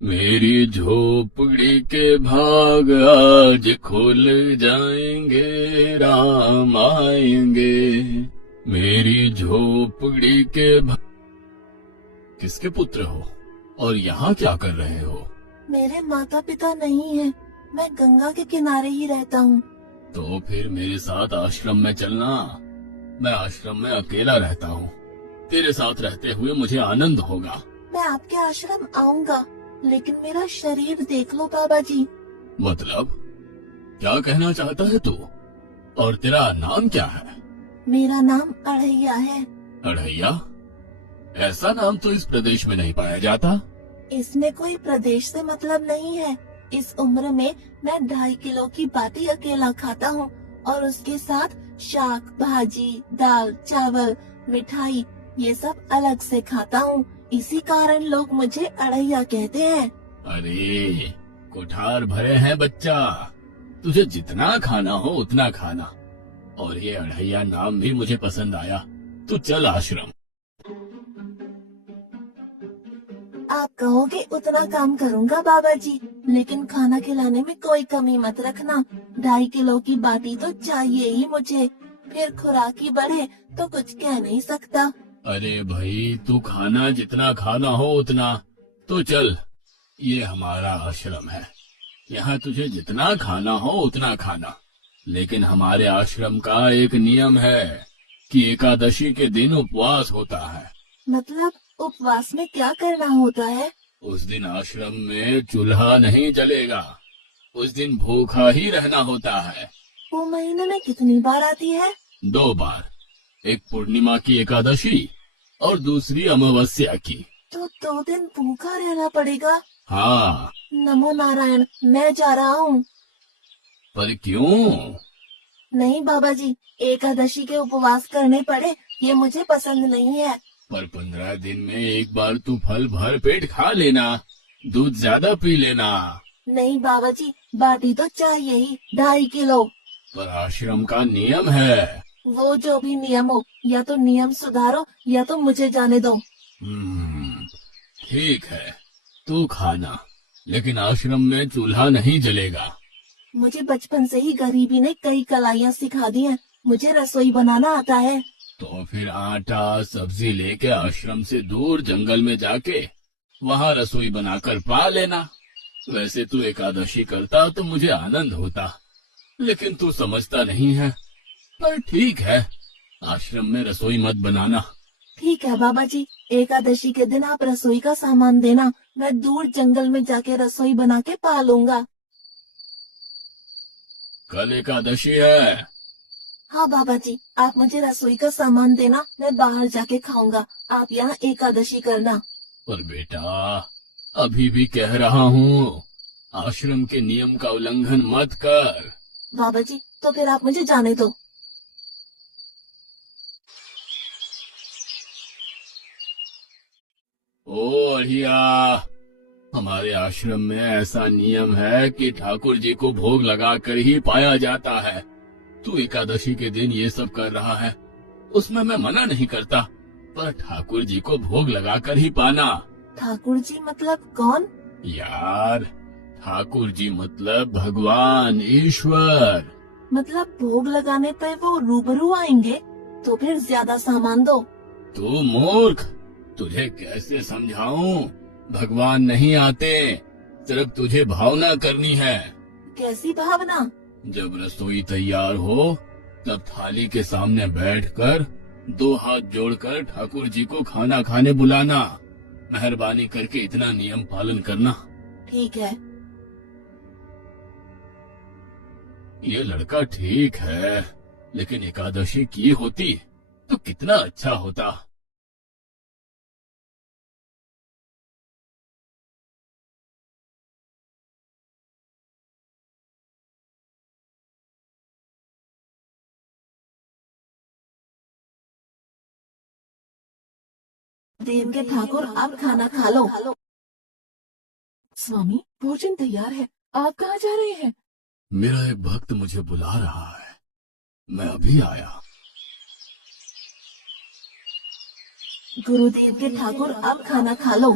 मेरी झोपड़ी के भाग आज खुल जाएंगे, राम आएंगे। मेरी झोपड़ी के भाग। किसके पुत्र हो और यहाँ क्या कर रहे हो? मेरे माता पिता नहीं है, मैं गंगा के किनारे ही रहता हूँ। तो फिर मेरे साथ आश्रम में चलना। मैं आश्रम में अकेला रहता हूँ। तेरे साथ रहते हुए मुझे आनंद होगा। मैं आपके आश्रम आऊंगा, लेकिन मेरा शरीर देख लो बाबा जी। मतलब क्या कहना चाहता है तू? और तेरा नाम क्या है? मेरा नाम अढ़ैया है। अढ़ैया? ऐसा नाम तो इस प्रदेश में नहीं पाया जाता। इसमें कोई प्रदेश से मतलब नहीं है। इस उम्र में मैं 2.5 किलो की बाटी अकेला खाता हूँ और उसके साथ शाक, भाजी, दाल, चावल, मिठाई ये सब अलग से खाता हूँ। इसी कारण लोग मुझे अढ़ैया कहते हैं। अरे कुठार भरे हैं बच्चा। तुझे जितना खाना हो उतना खाना। और ये अढ़ैया नाम भी मुझे पसंद आया। तू चल आश्रम। आप कहोगे उतना काम करूँगा बाबा जी, लेकिन खाना खिलाने में कोई कमी मत रखना। 2.5 किलो की बाटी तो चाहिए ही मुझे। फिर खुराकी बढ़े तो कुछ कह नहीं सकता। अरे भाई तू खाना जितना खाना हो उतना। तो चल, ये हमारा आश्रम है। यहाँ तुझे जितना खाना हो उतना खाना। लेकिन हमारे आश्रम का एक नियम है कि एकादशी के दिन उपवास होता है। मतलब उपवास में क्या करना होता है? उस दिन आश्रम में चूल्हा नहीं जलेगा। उस दिन भूखा ही रहना होता है। वो महीने में कितनी बार आती है? 2 बार। एक पूर्णिमा की एकादशी और दूसरी अमावस्या की। तो 2 दिन भूखा रहना पड़ेगा। हाँ। नमो नारायण, मैं जा रहा हूँ। पर क्यों? नहीं बाबा जी, एकादशी के उपवास करने पड़े ये मुझे पसंद नहीं है। पर 15 दिन में एक बार तू फल भर पेट खा लेना। दूध ज्यादा पी लेना। नहीं बाबा जी, बाटी तो चाहिए ही 2.5 किलो। पर आश्रम का नियम है। वो जो भी नियम हो, या तो नियम सुधारो या तो मुझे जाने दो। हम्म, ठीक है। तू खाना, लेकिन आश्रम में चूल्हा नहीं जलेगा। मुझे बचपन से ही गरीबी ने कई कलाइयाँ सिखा दी हैं। मुझे रसोई बनाना आता है। तो फिर आटा सब्जी लेके आश्रम से दूर जंगल में जाके वहाँ रसोई बनाकर पा लेना। वैसे तू एकादशी करता तो मुझे आनंद होता, लेकिन तू समझता नहीं है। पर ठीक है, आश्रम में रसोई मत बनाना। ठीक है बाबा जी, एकादशी के दिन आप रसोई का सामान देना, मैं दूर जंगल में जाके रसोई बना के पा लूंगा। कल एकादशी है। हाँ बाबा जी, आप मुझे रसोई का सामान देना, मैं बाहर जाके खाऊंगा। आप यहाँ एकादशी करना। पर बेटा, अभी भी कह रहा हूँ, आश्रम के नियम का उल्लंघन मत कर। बाबा जी, तो फिर आप मुझे जाने दो। ओ अढ़िया, हमारे आश्रम में ऐसा नियम है कि ठाकुर जी को भोग लगाकर ही पाया जाता है। तू एकादशी के दिन ये सब कर रहा है, उसमें मैं मना नहीं करता, पर ठाकुर जी को भोग लगाकर ही पाना। ठाकुर जी मतलब कौन? यार, ठाकुर जी मतलब भगवान ईश्वर। मतलब भोग लगाने पे वो रूबरू आएंगे? तो फिर ज्यादा सामान दो। तू मूर्ख, तुझे कैसे समझाऊं? भगवान नहीं आते, सिर्फ तुझे भावना करनी है। कैसी भावना? जब रसोई तैयार हो तब थाली के सामने बैठकर 2 हाथ जोड़कर ठाकुर जी को खाना खाने बुलाना। मेहरबानी करके इतना नियम पालन करना। ठीक है। ये लड़का ठीक है, लेकिन एकादशी की होती तो कितना अच्छा होता। देव के ठाकुर, आप खाना खा लो। स्वामी, भोजन तैयार है, आप कहाँ जा रहे हैं? मेरा एक भक्त मुझे बुला रहा है, मैं अभी आया। गुरुदेव के ठाकुर, आप खाना खा लो।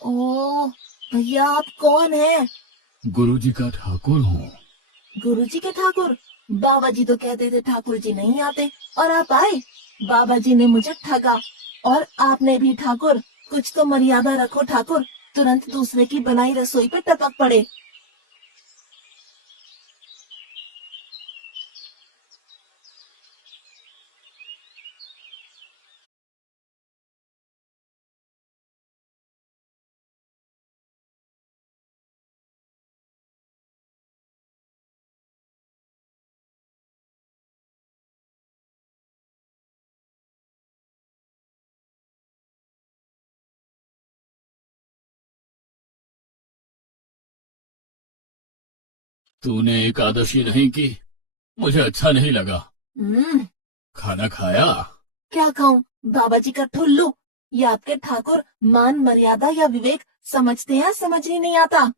ओह, भैया आप कौन हैं? गुरुजी का ठाकुर हूँ। गुरुजी के ठाकुर? बाबा जी तो कहते थे ठाकुर जी नहीं आते, और आप आए। बाबा जी ने मुझे ठगा, और आपने भी ठाकुर। कुछ तो मर्यादा रखो ठाकुर, तुरंत दूसरे की बनाई रसोई पे टपक पड़े। तूने एकादशी नहीं की, मुझे अच्छा नहीं लगा। हम्म। खाना खाया? क्या खाऊं? बाबा जी का ठुल्लू। ये आपके ठाकुर मान मर्यादा या विवेक समझते हैं, समझ ही नहीं आता।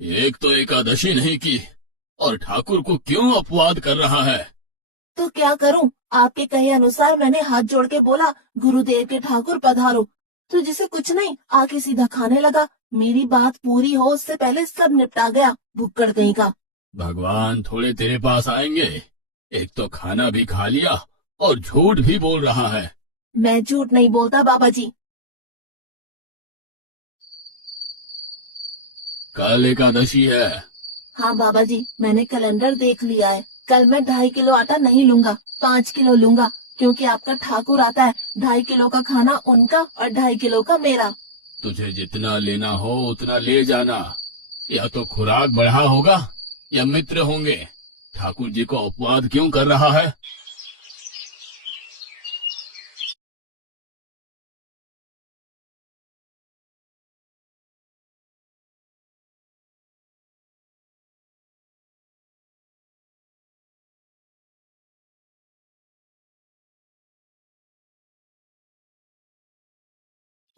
एक तो एकादशी नहीं की और ठाकुर को क्यों अपवाद कर रहा है? तो क्या करूं? आपके कहे अनुसार मैंने हाथ जोड़ के बोला, गुरुदेव के ठाकुर पधारो। तो जिसे कुछ नहीं, आके सीधा खाने लगा। मेरी बात पूरी हो उससे पहले सब निपटा गया, भुक्कड़ कहीं का। भगवान थोड़े तेरे पास आएंगे। एक तो खाना भी खा लिया और झूठ भी बोल रहा है। मैं झूठ नहीं बोलता बाबा जी। कल एकादशी है। हाँ बाबा जी, मैंने कैलेंडर देख लिया है। कल मैं 2.5 किलो आटा नहीं लूंगा, 5 किलो लूंगा। क्योंकि आपका ठाकुर आता है, 2.5 किलो का खाना उनका और 2.5 किलो का मेरा। तुझे जितना लेना हो उतना ले जाना। या तो खुराक बढ़ा होगा या मित्र होंगे। ठाकुर जी को अपवाद क्यों कर रहा है?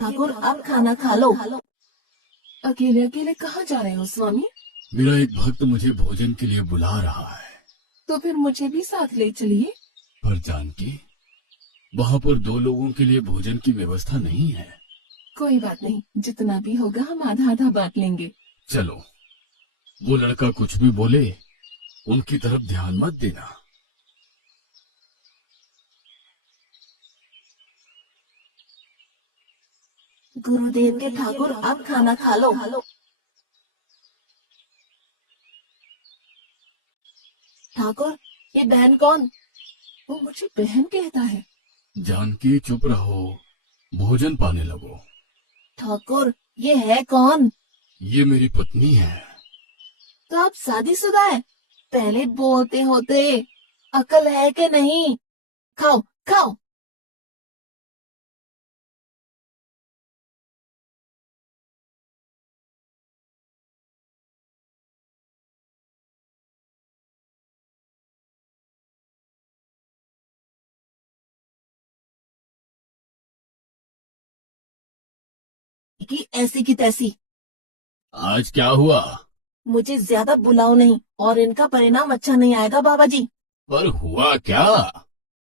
ठाकुर आप खाना खा लो। अकेले अकेले कहाँ जा रहे हो स्वामी? मेरा एक भक्त मुझे भोजन के लिए बुला रहा है। तो फिर मुझे भी साथ ले चलिए। पर जानकी, वहाँ पर दो लोगों के लिए भोजन की व्यवस्था नहीं है। कोई बात नहीं, जितना भी होगा हम आधा आधा बांट लेंगे। चलो। वो लड़का कुछ भी बोले, उनकी तरफ ध्यान मत देना। गुरुदेव के ठाकुर आप खाना खा लो। ठाकुर, ये बहन कौन? वो मुझे बहन कहता है। जानकी चुप रहो, भोजन पाने लगो। ठाकुर, ये है कौन? ये मेरी पत्नी है। तो आप शादीशुदा है? पहले बोलते होते। अकल है कि नहीं? खाओ खाओ। कि ऐसी की तैसी। आज क्या हुआ? मुझे ज्यादा बुलाओ नहीं, और इनका परिणाम अच्छा नहीं आएगा बाबा जी। पर हुआ क्या?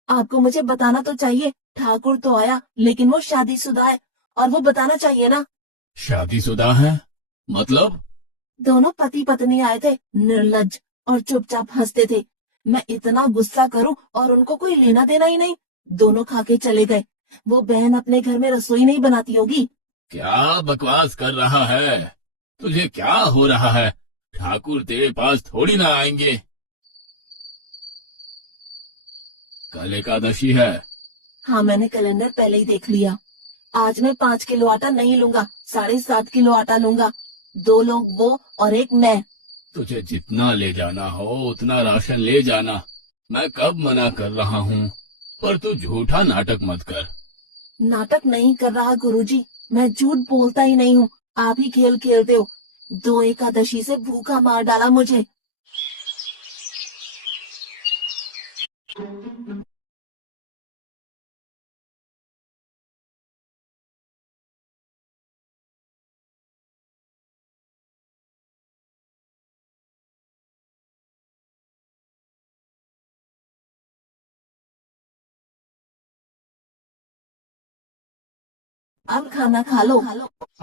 आपको मुझे बताना तो चाहिए। ठाकुर तो आया, लेकिन वो शादीशुदा है, और वो बताना चाहिए ना। शादीशुदा है? मतलब? दोनों पति पत्नी आए थे, निर्लज्ज, और चुपचाप हंसते थे। मैं इतना गुस्सा करूं और उनको कोई लेना देना ही नहीं। दोनों खा के चले गए। वो बहन अपने घर में रसोई नहीं बनाती होगी। क्या बकवास कर रहा है? तुझे क्या हो रहा है? ठाकुर तेरे पास थोड़ी ना आएंगे। कल एकादशी है। हाँ, मैंने कैलेंडर पहले ही देख लिया। आज मैं 5 किलो आटा नहीं लूंगा, 7.5 किलो आटा लूंगा। 2 लोग वो और एक मैं। तुझे जितना ले जाना हो उतना राशन ले जाना। मैं कब मना कर रहा हूँ। पर तू झूठा नाटक मत कर। नाटक नहीं कर रहा गुरुजी। मैं झूठ बोलता ही नहीं हूँ। आप ही खेल खेलते हो। 2 एकादशी से भूखा मार डाला मुझे। अब खाना खा लो।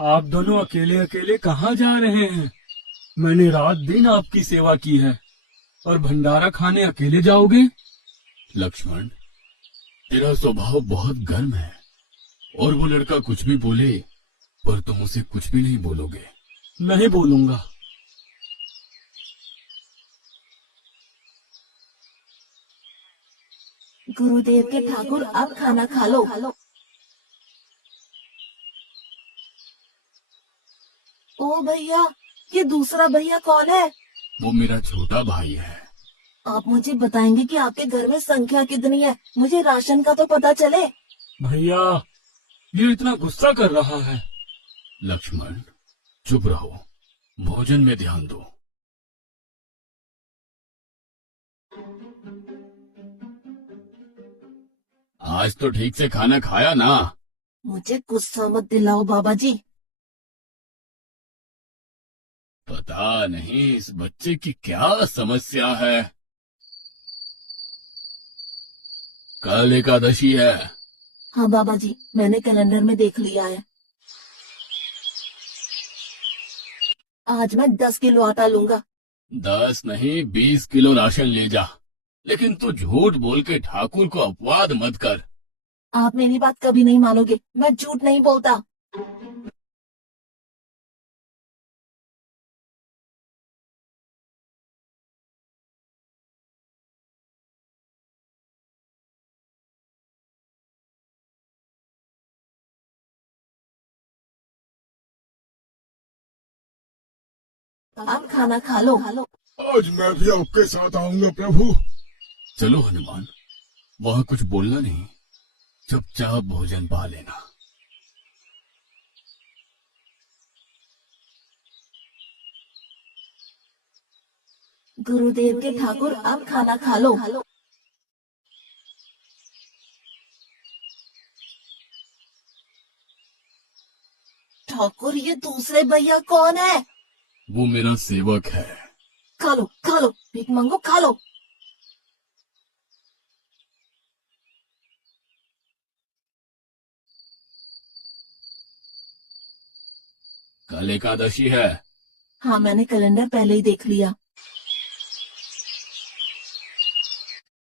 आप दोनों अकेले अकेले कहाँ जा रहे हैं? मैंने रात दिन आपकी सेवा की है और भंडारा खाने अकेले जाओगे? लक्ष्मण, तेरा स्वभाव बहुत गर्म है और वो लड़का कुछ भी बोले पर तुम उसे कुछ भी नहीं बोलोगे। नहीं बोलूंगा। गुरुदेव के ठाकुर अब खाना खा लो। ओ भैया, ये दूसरा भैया कौन है? वो मेरा छोटा भाई है। आप मुझे बताएंगे कि आपके घर में संख्या कितनी है? मुझे राशन का तो पता चले। भैया, ये इतना गुस्सा कर रहा है। लक्ष्मण, चुप रहो, भोजन में ध्यान दो। आज तो ठीक से खाना खाया ना? मुझे गुस्सा मत दिलाओ बाबा जी। पता नहीं इस बच्चे की क्या समस्या है। कल एकादशी है। हाँ बाबा जी, मैंने कैलेंडर में देख लिया है। आज मैं 10 किलो आटा लूंगा। 10 नहीं 20 किलो राशन ले जा, लेकिन तू झूठ बोल के ठाकुर को अपवाद मत कर। आप मेरी बात कभी नहीं मानोगे, मैं झूठ नहीं बोलता। आप खाना खा लो। आज मैं भी आपके साथ आऊंगा प्रभु। चलो हनुमान, वहाँ कुछ बोलना नहीं, चुपचाप भोजन पा लेना। गुरुदेव के ठाकुर अब खाना खा लो। ठाकुर, ये दूसरे भैया कौन है? वो मेरा सेवक है। खा लो, भीख मांगो, खा लो। कल एकादशी है। हाँ, मैंने कैलेंडर पहले ही देख लिया।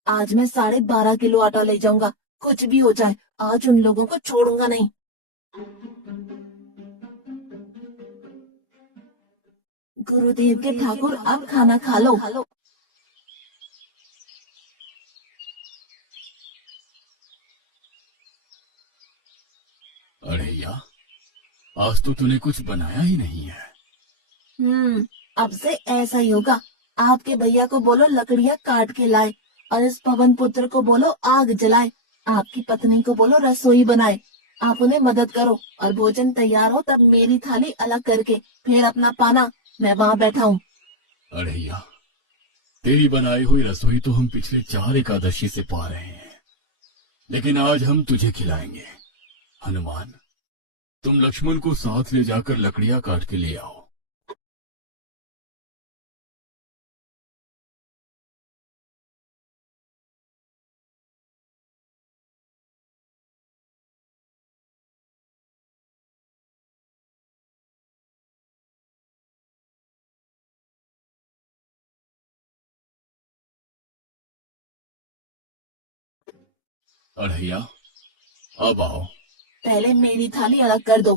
आज मैं 12.5 किलो आटा ले जाऊंगा, कुछ भी हो जाए, आज उन लोगों को छोड़ूंगा नहीं। गुरुदेव के ठाकुर अब खाना खा लो। अरे यार, आज तो तूने कुछ बनाया ही नहीं है। अब से ऐसा ही होगा। आपके भैया को बोलो लकड़ियां काट के लाए और इस पवन पुत्र को बोलो आग जलाए। आपकी पत्नी को बोलो रसोई बनाए। आप उन्हें मदद करो और भोजन तैयार हो तब मेरी थाली अलग करके फिर अपना पाना, मैं वहाँ बैठा हूँ। अरे यार, तेरी बनाई हुई रसोई तो हम पिछले 4 एकादशी से पा रहे हैं, लेकिन आज हम तुझे खिलाएंगे। हनुमान, तुम लक्ष्मण को साथ ले जाकर लकड़ियां काट के ले आओ। अढ़ैया, अब आओ। पहले मेरी थाली अलग कर दो।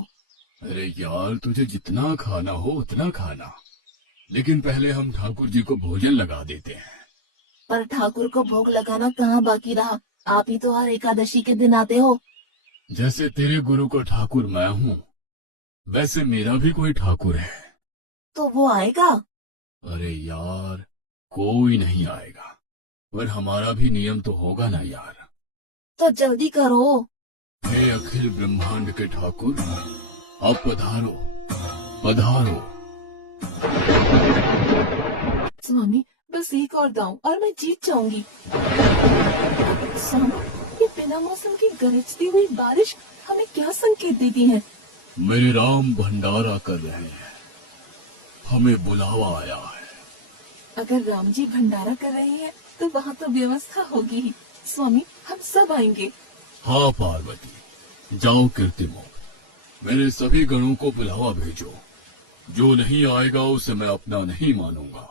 अरे यार, तुझे जितना खाना हो उतना खाना, लेकिन पहले हम ठाकुर जी को भोजन लगा देते हैं। पर ठाकुर को भोग लगाना कहाँ बाकी रहा? आप ही तो हर एकादशी के दिन आते हो। जैसे तेरे गुरु को ठाकुर मैं हूँ, वैसे मेरा भी कोई ठाकुर है। तो वो आएगा? अरे यार, कोई नहीं आएगा, पर हमारा भी नियम तो होगा ना यार। तो जल्दी करो। हे अखिल ब्रह्मांड के ठाकुर, आप पधारो, पधारो। स्वामी, बस एक और दांव और मैं जीत जाऊंगी। स्वामी, ये बिना मौसम की गरजती हुई बारिश हमें क्या संकेत देती है? मेरे राम भंडारा कर रहे हैं, हमें बुलावा आया है। अगर राम जी भंडारा कर रहे हैं तो वहाँ तो व्यवस्था होगी ही। स्वामी, हम सब आएंगे। हाँ पार्वती, जाओ कीर्तिमोह, मेरे सभी गणों को बुलावा भेजो। जो नहीं आएगा उसे मैं अपना नहीं मानूंगा।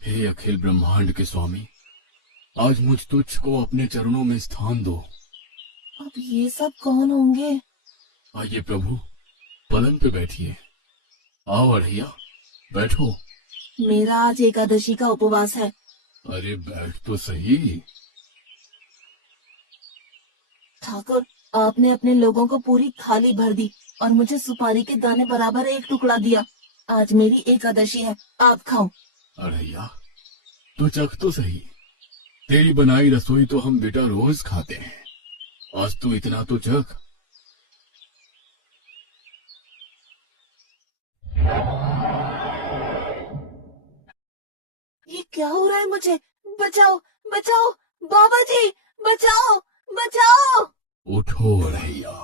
हे अखिल ब्रह्मांड के स्वामी, आज मुझ तुच्छ को अपने चरणों में स्थान दो। अब ये सब कौन होंगे? आइए प्रभु, पलंग पे बैठिए। आओ अढ़ैया, बैठो। मेरा आज एकादशी का उपवास है। अरे बैठ तो सही। ठाकुर, आपने अपने लोगों को पूरी थाली भर दी और मुझे सुपारी के दाने बराबर एक टुकड़ा दिया। आज मेरी एकादशी है, आप खाओ। अढ़ैया, तो चख तो सही। तेरी बनाई रसोई तो हम बेटा रोज खाते हैं, आज तू इतना तो चख। ये क्या हो रहा है मुझे? बचाओ, बचाओ, बाबा जी, बचाओ, बचाओ। उठो अढ़ैया।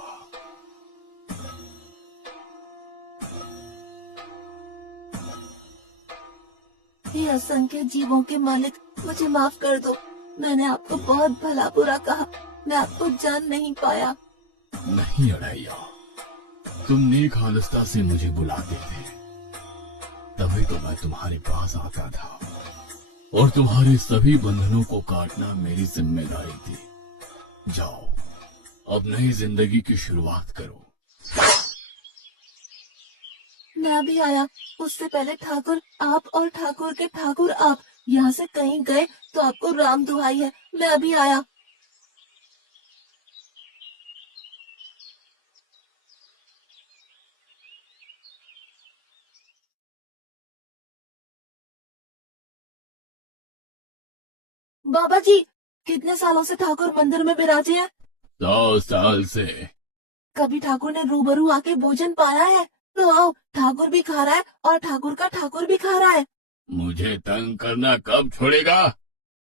हे असंख्य जीवों के मालिक, मुझे माफ कर दो। मैंने आपको बहुत भला बुरा कहा, मैं आपको जान नहीं पाया। नहीं अढ़ैया, तुम नेक हालस्ता से मुझे बुलाते थे, तभी तो मैं तुम्हारे पास आता था, और तुम्हारे सभी बंधनों को काटना मेरी जिम्मेदारी थी। जाओ, अब नई जिंदगी की शुरुआत करो। मैं अभी आया। उससे पहले ठाकुर आप और ठाकुर के ठाकुर आप यहाँ से कहीं गए तो आपको राम दुहाई है, मैं अभी आया। बाबा जी, कितने सालों से ठाकुर मंदिर में विराजे हैं? 100 साल से। कभी ठाकुर ने रूबरू आके भोजन पाया है? तो आओ, ठाकुर भी खा रहा है और ठाकुर का ठाकुर भी खा रहा है। मुझे तंग करना कब छोड़ेगा?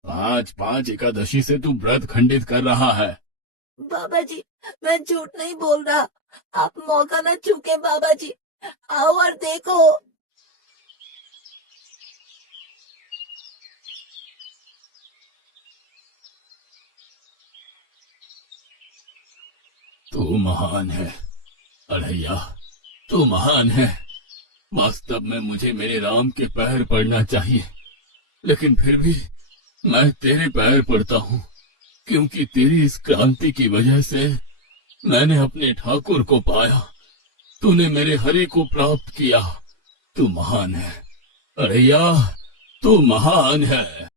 5-5 एकादशी से तू व्रत खंडित कर रहा है। बाबा जी, मैं झूठ नहीं बोल रहा, आप मौका न चूके बाबा जी, आओ और देखो। तू महान है अढ़ैया, तू महान है। वास्तव में मुझे मेरे राम के पैर पड़ना चाहिए, लेकिन फिर भी मैं तेरे पैर पड़ता हूँ, क्योंकि तेरी इस क्रांति की वजह से मैंने अपने ठाकुर को पाया। तूने मेरे हरि को प्राप्त किया। तू महान है अढ़ैया, तू महान है।